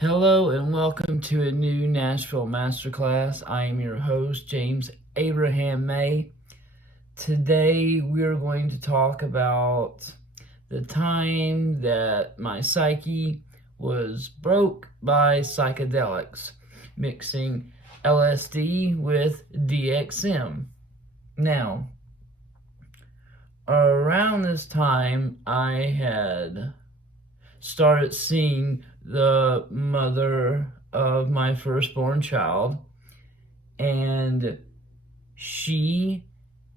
Hello and welcome to a new Nashville Masterclass. I am your host, James Abraham May. Today we are going to talk about the time that my psyche was broke by psychedelics, mixing LSD with DXM. Now, around this time, I had started seeing the mother of my firstborn child, and she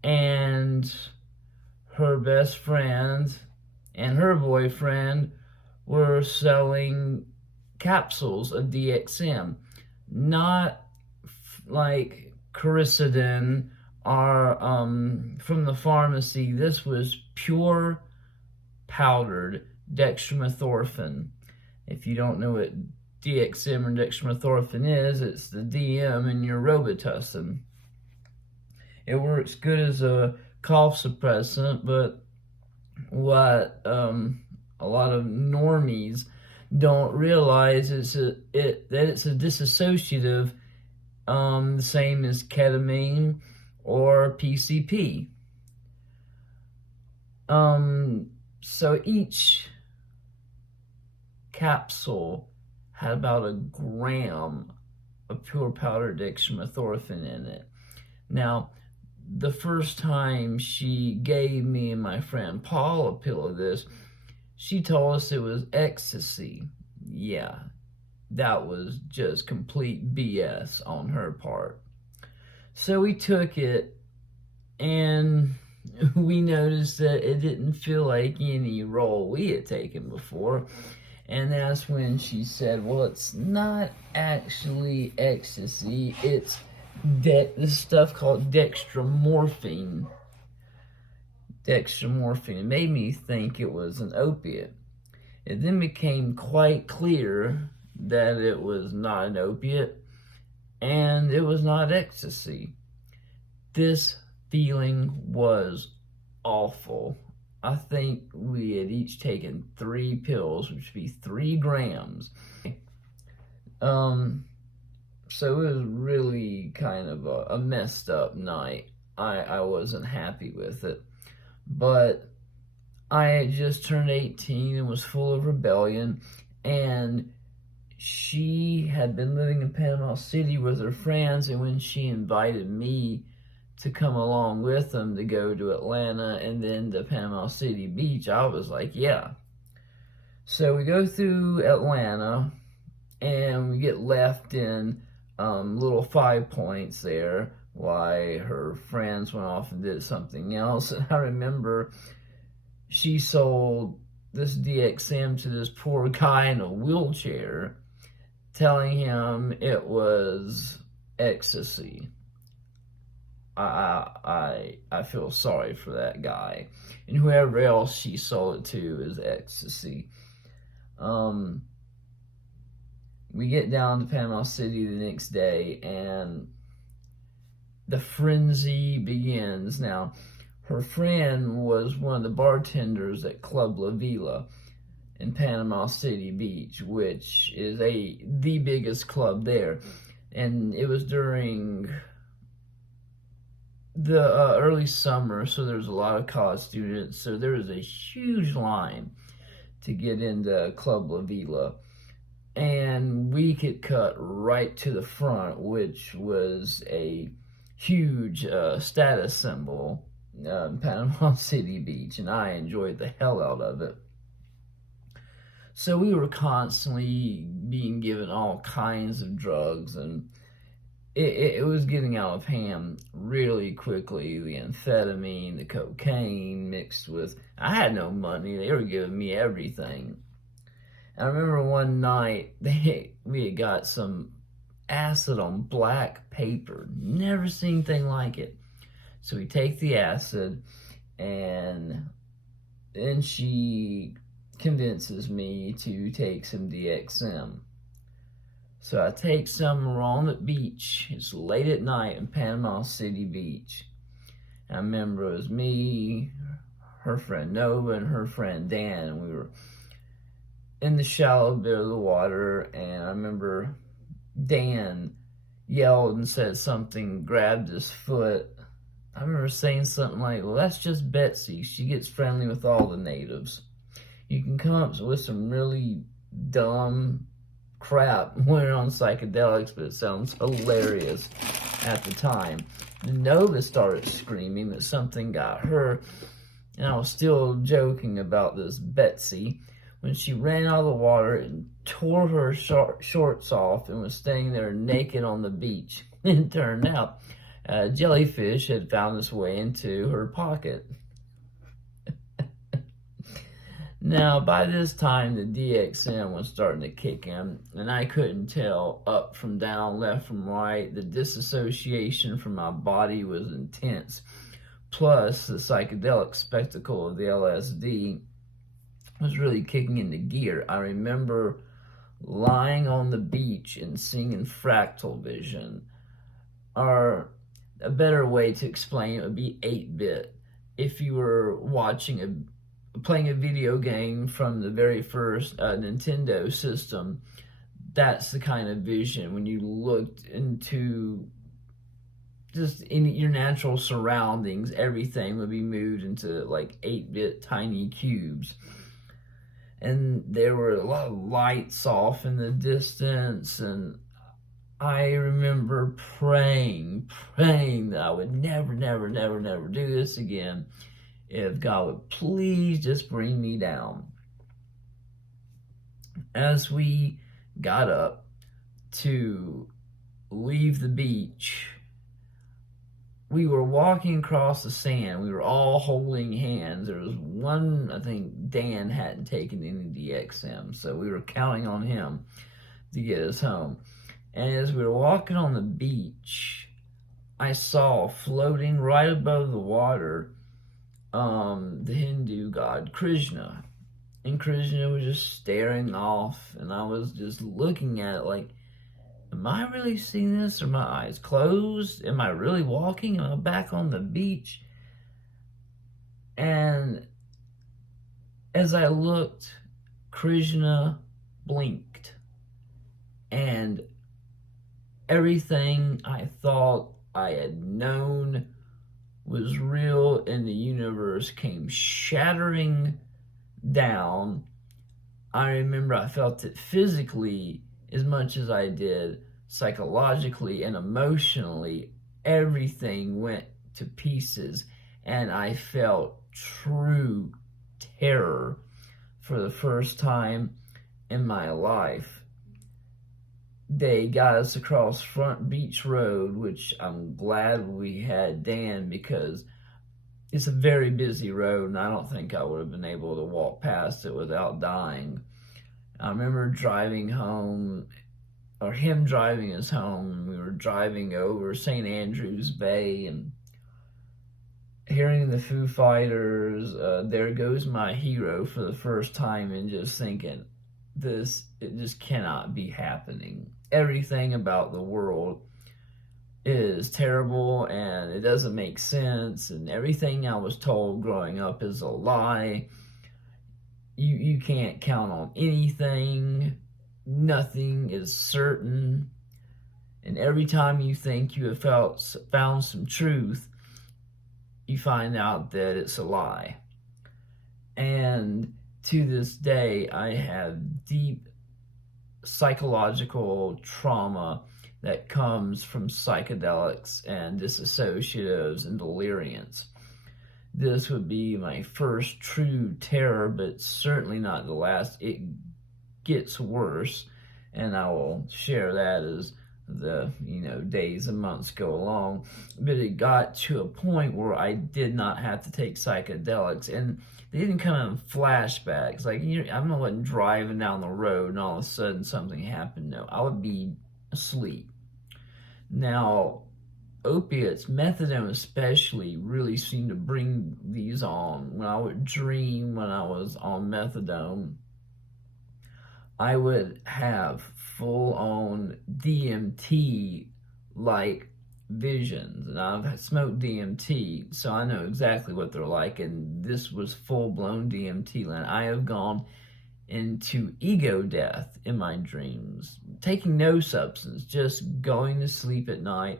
and her best friend and her boyfriend were selling capsules of DXM, not like Coricidin or from the pharmacy. This was pure powdered dextromethorphan. If you don't know what DXM or dextromethorphan is, it's the DM in your Robitussin. It works good as a cough suppressant, but what a lot of normies don't realize is that it's a dissociative, the same as ketamine or PCP. So each capsule had about a gram of pure powdered dextromethorphan in it. Now, the first time she gave me and my friend Paul a pill of this, she told us it was ecstasy. Yeah, that was just complete BS on her part. So we took it, and we noticed that it didn't feel like any role we had taken before. And that's when she said, well, it's not actually ecstasy, it's this stuff called dextromorphine. It made me think it was an opiate. It then became quite clear that it was not an opiate and it was not ecstasy. This feeling was awful. I think we had each taken 3 pills, which would be 3 grams. So it was really kind of a messed up night. I wasn't happy with it. But I had just turned 18 and was full of rebellion. And she had been living in Panama City with her friends. And when she invited me to come along with them to go to Atlanta and then to Panama City Beach, I was like, yeah. So we go through Atlanta and we get left in little 5 Points there while her friends went off and did something else. And I remember she sold this DXM to this poor guy in a wheelchair, telling him it was ecstasy. I feel sorry for that guy, and whoever else she sold it to is ecstasy. We get down to Panama City the next day, and the frenzy begins. Now, her friend was one of the bartenders at Club La Vila in Panama City Beach, which is the biggest club there, and it was during the early summer, so there's a lot of college students, so there was a huge line to get into Club La Vila, and we could cut right to the front, which was a huge status symbol in Panama City Beach, and I enjoyed the hell out of it. So we were constantly being given all kinds of drugs, and it was getting out of hand really quickly. The amphetamine, the cocaine mixed with, I had no money. They were giving me everything. I remember one night we had got some acid on black paper. Never seen anything like it. So we take the acid, and then she convinces me to take some DXM. So I take some, we're on the beach. It's late at night in Panama City Beach. And I remember it was me, her friend Nova, and her friend Dan. And we were in the shallow bit of the water, and I remember Dan yelled and said something, grabbed his foot. I remember saying something like, well, that's just Betsy. She gets friendly with all the natives. You can come up with some really dumb crap when you're on psychedelics, but it sounds hilarious at the time. Nova started screaming that something got her, and I was still joking about this Betsy when she ran out of the water and tore her shorts off and was staying there naked on the beach. It turned out a jellyfish had found its way into her pocket. Now, by this time, the DXM was starting to kick in, and I couldn't tell up from down, left from right. The disassociation from my body was intense. Plus, the psychedelic spectacle of the LSD was really kicking into gear. I remember lying on the beach and seeing fractal vision, or a better way to explain it would be 8-bit. If you were playing a video game from the very first Nintendo system, that's the kind of vision. When you looked into just in your natural surroundings, everything would be moved into like 8-bit tiny cubes. And there were a lot of lights off in the distance, and I remember praying that I would never do this again. If God would please just bring me down. As we got up to leave the beach, we were walking across the sand. We were all holding hands. There was one, I think Dan hadn't taken any DXM, so we were counting on him to get us home. And as we were walking on the beach, I saw floating right above the water the Hindu god Krishna. And Krishna was just staring off, and I was just looking at it like, am I really seeing this? Are my eyes closed? Am I really walking? Am I back on the beach? And as I looked, Krishna blinked, and everything I thought I had known was real in the universe came shattering down. I remember I felt it physically as much as I did psychologically and emotionally. Everything went to pieces, and I felt true terror for the first time in my life. They got us across Front Beach Road, which I'm glad we had Dan, because it's a very busy road, and I don't think I would have been able to walk past it without dying. I remember driving home, or him driving us home, and we were driving over St. Andrews Bay and hearing the Foo Fighters, There Goes My Hero, for the first time, and just thinking, it just cannot be happening. Everything about the world is terrible, and it doesn't make sense, and everything I was told growing up is a line. You can't count on anything. Nothing is certain. And every time you think you have found some truth, you find out that it's a lie. And to this day, I have deep psychological trauma that comes from psychedelics and dissociatives and deliriums. This would be my first true terror, but certainly not the last. It gets worse, and I will share that as the days and months go along. But it got to a point where I did not have to take psychedelics, and they didn't come in flashbacks. Like, I'm not driving down the road and all of a sudden something happened. No, I would be asleep. Now, opiates, methadone especially, really seemed to bring these on. When I would dream when I was on methadone, I would have full-on DMT-like visions, and I've smoked DMT, so I know exactly what they're like, and this was full-blown DMT land. I have gone into ego death in my dreams, taking no substance, just going to sleep at night,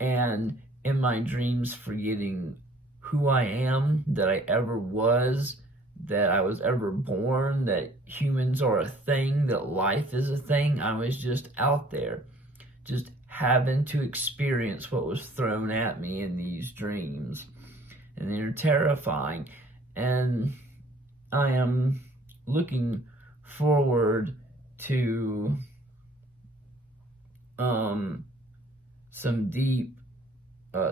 and in my dreams forgetting who I am, that I ever was, that I was ever born, that humans are a thing, that life is a thing. I was just out there, just having to experience what was thrown at me in these dreams. And they're terrifying. And I am looking forward to some deep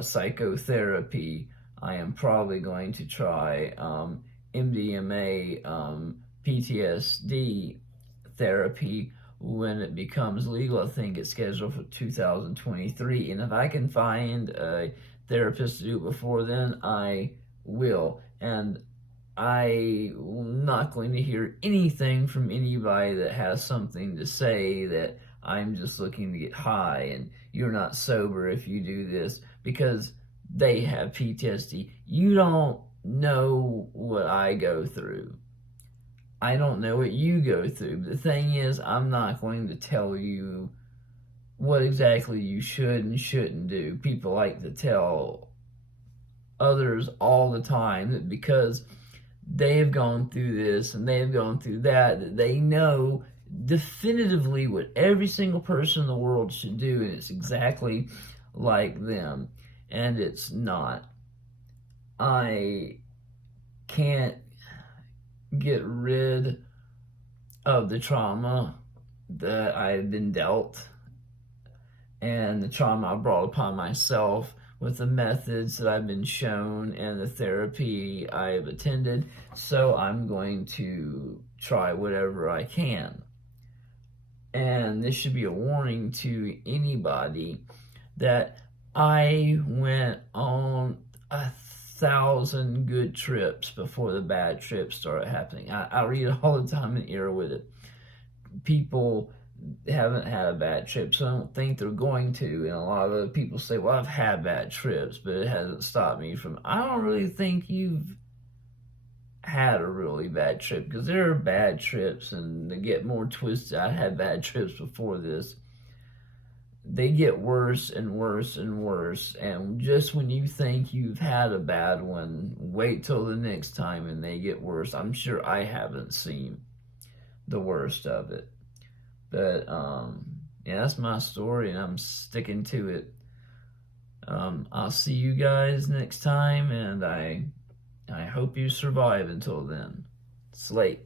psychotherapy. I am probably going to try MDMA, PTSD therapy when it becomes legal. I think it's scheduled for 2023. And if I can find a therapist to do it before then, I will. And I'm not going to hear anything from anybody that has something to say that I'm just looking to get high and you're not sober if you do this, because they have PTSD. You don't know what I go through. I don't know what you go through. But the thing is, I'm not going to tell you what exactly you should and shouldn't do. People like to tell others all the time that because they have gone through this and they have gone through that, that they know definitively what every single person in the world should do, and it's exactly like them. And it's not. I can't get rid of the trauma that I've been dealt and the trauma I brought upon myself with the methods that I've been shown and the therapy I've attended. So I'm going to try whatever I can. And this should be a warning to anybody that I went on 1,000 good trips before the bad trips started happening. I read it all the time in Ear with it. People haven't had a bad trip, so I don't think they're going to. And a lot of other people say, well, I've had bad trips, but it hasn't stopped me from. I don't really think you've had a really bad trip, because there are bad trips and they get more twisted. I had bad trips before this. They get worse and worse and worse, and just when you think you've had a bad one, wait till the next time and they get worse. I'm sure I haven't seen the worst of it, but yeah, that's my story and I'm sticking to it. I'll see you guys next time, and I hope you survive until then. Slate.